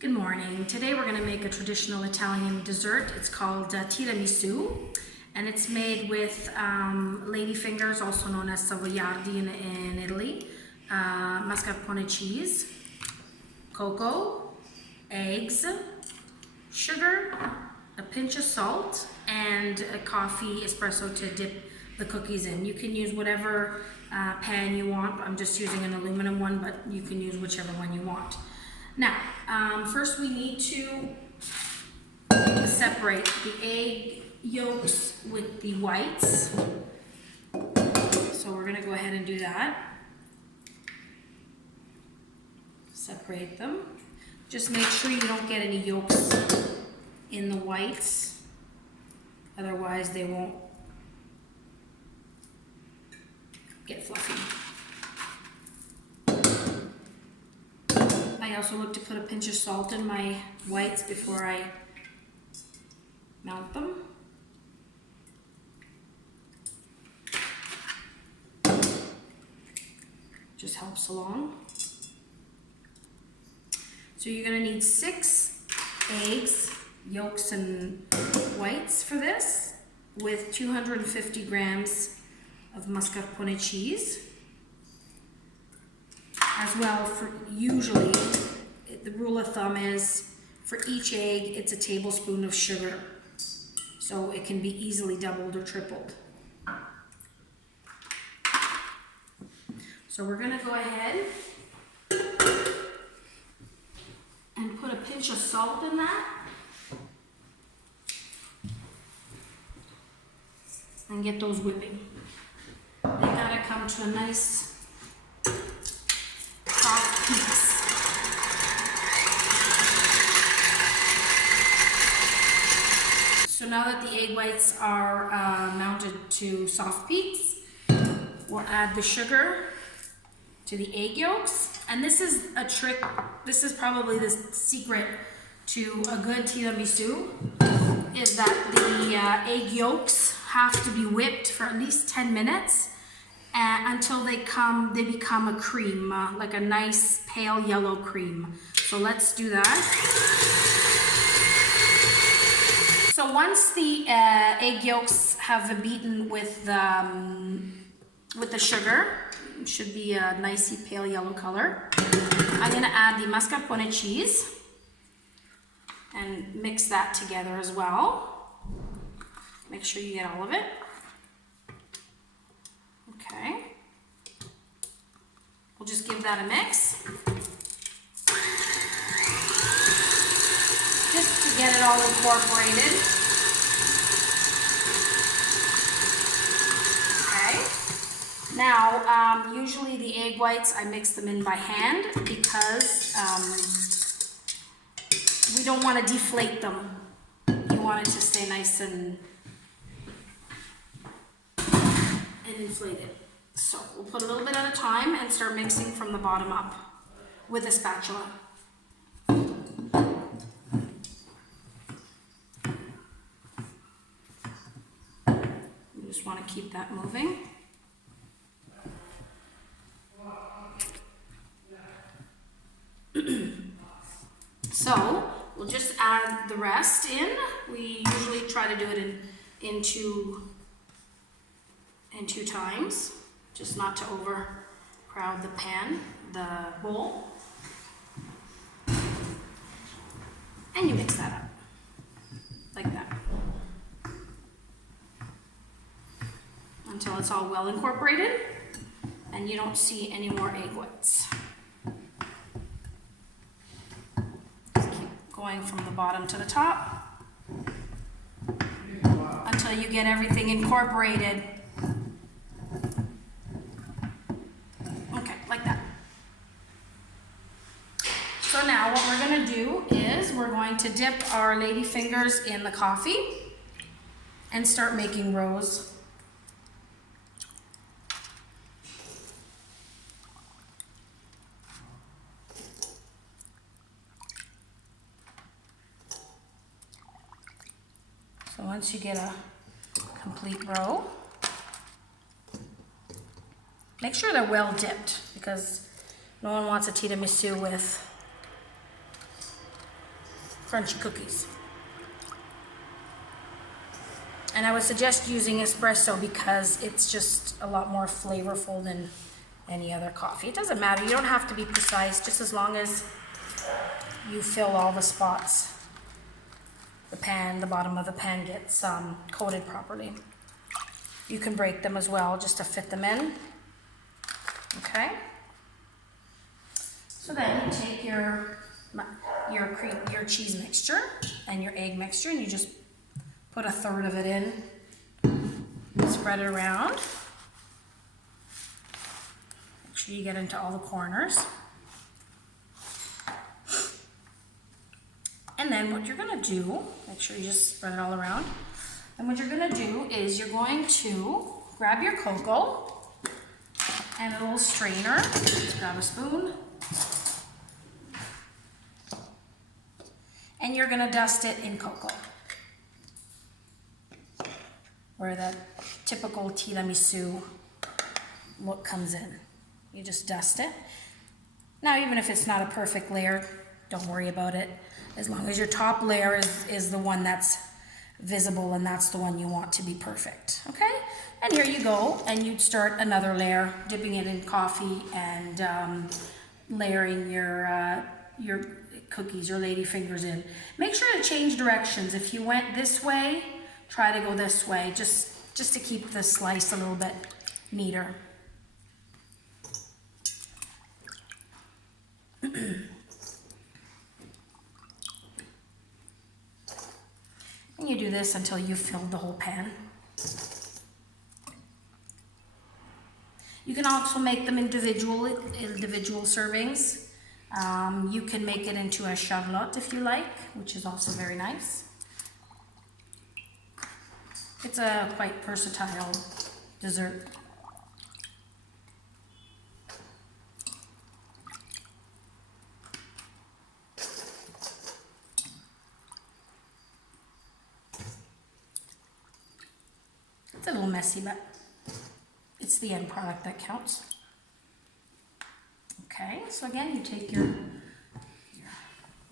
Good morning. Today we're going to make a traditional Italian dessert. It's called tiramisù, and it's made with ladyfingers, also known as savoiardi in Italy, mascarpone cheese, cocoa, eggs, sugar, a pinch of salt, and a coffee espresso to dip the cookies in. You can use whatever pan you want. I'm just using an aluminum one, but you can use whichever one you want. Now, first we need to separate the egg yolks with the whites. So we're gonna go ahead and do that. Separate them. Just make sure you don't get any yolks in the whites, otherwise they won't get fluffy. I also look to put a pinch of salt in my whites before I melt them. Just helps along. So you're gonna need 6 eggs, yolks and whites for this, with 250 grams of mascarpone cheese. As well, for usually, the rule of thumb is for each egg, it's a tablespoon of sugar. So it can be easily doubled or tripled. So we're gonna go ahead and put a pinch of salt in that. And get those whipping. They gotta come to a nice soft peaks. So now that the egg whites are mounted to soft peaks, we'll add the sugar to the egg yolks. And this is a trick, this is probably the secret to a good tiramisu, is that the egg yolks have to be whipped for at least 10 minutes until they become a cream, like a nice pale yellow cream. So let's do that. So once the egg yolks have beaten with the sugar, it should be a nicey pale yellow color. I'm gonna add the mascarpone cheese and mix that together as well. Make sure you get all of it. Okay. We'll just give that a mix. Just to get it all incorporated. Okay. Now, usually the egg whites, I mix them in by hand because we don't want to deflate them. You want it to stay nice and inflated. So we'll put a little bit at a time and start mixing from the bottom up with a spatula. You just want to keep that moving. So we'll just add the rest in. We usually try to do it in two times, just not to overcrowd the pan, the bowl. And you mix that up, like that. Until it's all well incorporated and you don't see any more egg whites. Just keep going from the bottom to the top until you get everything incorporated. Okay, like that. So now what we're going to do is we're going to dip our ladyfingers in the coffee and start making rows. So once you get a complete row, make sure they're well dipped because no one wants a tiramisu with crunchy cookies. And I would suggest using espresso because it's just a lot more flavorful than any other coffee. It doesn't matter, you don't have to be precise, just as long as you fill all the spots. The pan, the bottom of the pan gets coated properly. You can break them as well just to fit them in. Okay? So then you take your cheese mixture and your egg mixture and you just put a third of it in, spread it around. Make sure you get into all the corners. And then what you're gonna do, make sure you just spread it all around. And what you're gonna do is you're going to grab your cocoa and a little strainer. Just grab a spoon. And you're gonna dust it in cocoa, where the typical tiramisu look comes in. You just dust it. Now, even if it's not a perfect layer, don't worry about it. As long as your top layer is the one that's visible and that's the one you want to be perfect, okay? And here you go, and you'd start another layer, dipping it in coffee and layering your cookies, your ladyfingers in. Make sure to change directions. If you went this way, try to go this way, just to keep the slice a little bit neater. And you do this until you've filled the whole pan. You can also make them individual servings. You can make it into a charlotte if you like, which is also very nice. It's a quite versatile dessert. It's a little messy, but it's the end product that counts. Okay, so again, you take your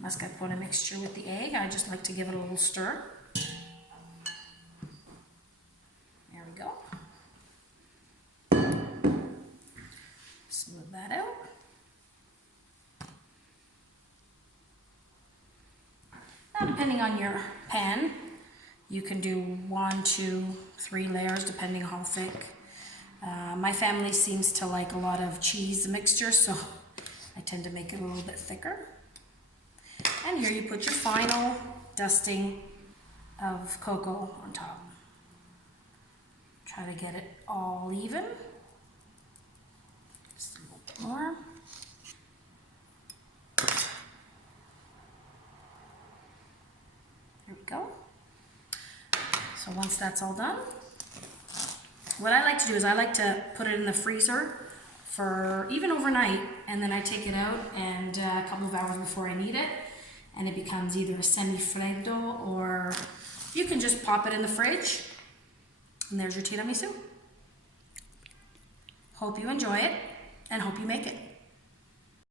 mascarpone mixture with the egg. I just like to give it a little stir. There we go. Smooth that out. Now, depending on your pan, you can do 1, 2, 3 layers, depending on how thick. My family seems to like a lot of cheese mixture, so I tend to make it a little bit thicker. And here you put your final dusting of cocoa on top. Try to get it all even. Just a little bit more. There we go. So once that's all done, what I like to do is I like to put it in the freezer for even overnight, and then I take it out and a couple of hours before I need it, and it becomes either a semi-freddo, or you can just pop it in the fridge, and there's your tiramisu. Hope you enjoy it, and hope you make it.